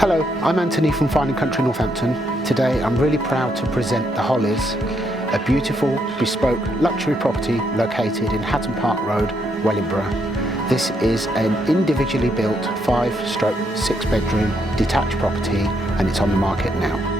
Hello, I'm Anthony from Fine Country Northampton. Today I'm really proud to present the Hollies, a beautiful, bespoke luxury property located in Hatton Park Road, Wellingborough. This is an individually built 5/6 bedroom detached property and it's on the market now.